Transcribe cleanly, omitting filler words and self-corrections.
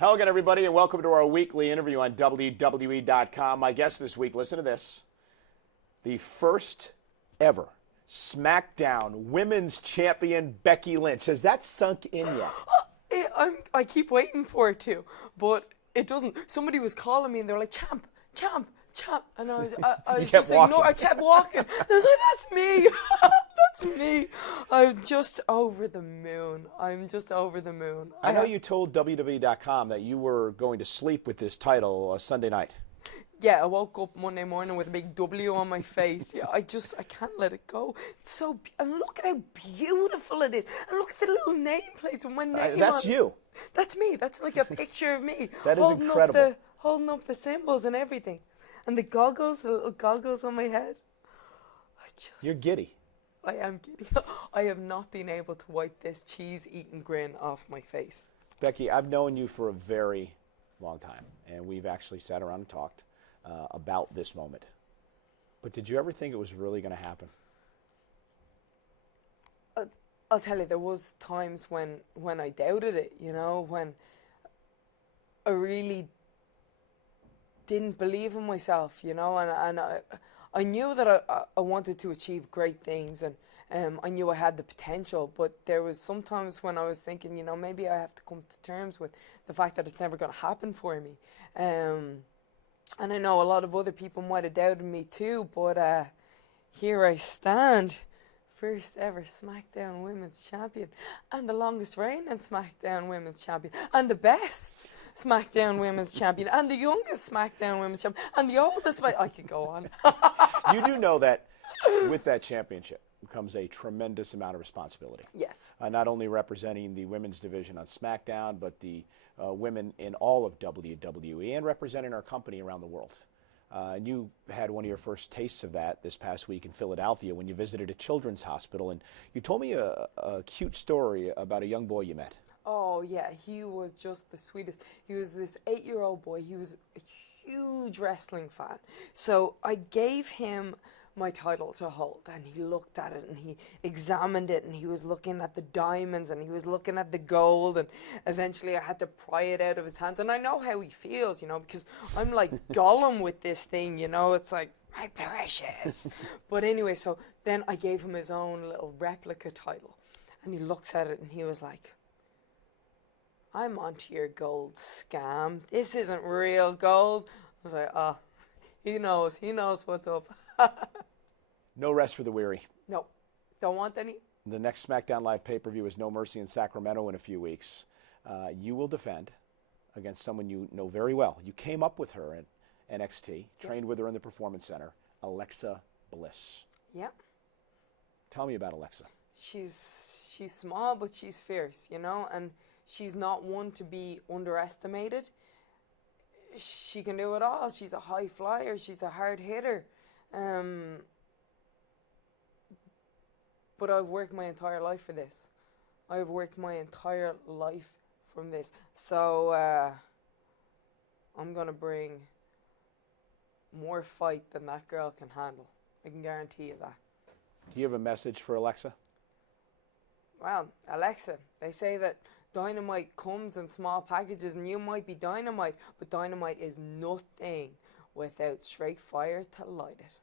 Hello again, everybody, and welcome to our weekly interview on WWE.com. My guest this week, listen to this, the first ever SmackDown Women's Champion, Becky Lynch. Has that sunk in yet? I keep waiting for it to, but it doesn't. Somebody was calling me and they were like, champ, champ, champ. And I was just ignoring. I kept walking. I was like, that's me. That's me. I'm just over the moon. I'm just over the moon. I know you told WWE.com that you were going to sleep with this title Sunday night. Yeah, I woke up Monday morning with a big W on my face. Yeah, I can't let it go. It's so, and look at how beautiful it is. And look at the little nameplates with my name That's on it. you. That's me. That's like a picture of me. That is incredible. Holding up the symbols and everything. And the goggles, the little goggles on my head. You're giddy. I am giddy. I have not been able to wipe this cheese-eating grin off my face. Becky, I've known you for a very long time, and we've actually sat around and talked about this moment. But did you ever think it was really going to happen? I'll tell you, there was times when I doubted it, you know, when I really didn't believe in myself, you know, and I knew that I wanted to achieve great things, and I knew I had the potential, but there was sometimes when I was thinking, you know, maybe I have to come to terms with the fact that it's never going to happen for me. And I know a lot of other people might have doubted me too, but here I stand. First ever SmackDown Women's Champion, and the longest reigning SmackDown Women's Champion, and the best SmackDown Women's Champion, and the youngest SmackDown Women's Champion, and the oldest. I can go on. You do know that with that championship comes a tremendous amount of responsibility. Yes. Not only representing the women's division on SmackDown, but the women in all of WWE, and representing our company around the world. And you had one of your first tastes of that this past week in Philadelphia when you visited a children's hospital, and you told me a cute story about a young boy you met. Oh, yeah, he was just the sweetest. He was this 8-year-old boy. He was a huge wrestling fan. So I gave him my title to hold, and he looked at it and he examined it, and he was looking at the diamonds and he was looking at the gold, and eventually I had to pry it out of his hands. And I know how he feels, you know, because I'm like Gollum with this thing, you know, it's like, my precious. But anyway, so then I gave him his own little replica title, and he looks at it and he was like, I'm onto your gold scam. This isn't real gold. I was like, oh, he knows what's up. No rest for the weary. No, don't want any. The next SmackDown Live pay-per-view is No Mercy in Sacramento in a few weeks. You will defend against someone you know very well. You came up with her in NXT, trained with her in the Performance Center, Alexa Bliss. Yep. Tell me about Alexa. She's small, but she's fierce, you know, and she's not one to be underestimated. She can do it all. She's a high flyer. She's a hard hitter. But I've worked my entire life for this. I've worked my entire life from this. So I'm going to bring more fight than that girl can handle. I can guarantee you that. Do you have a message for Alexa? Well, Alexa, they say that Dynamite comes in small packages, and you might be Dynamite, but Dynamite is nothing without straight fire to light it.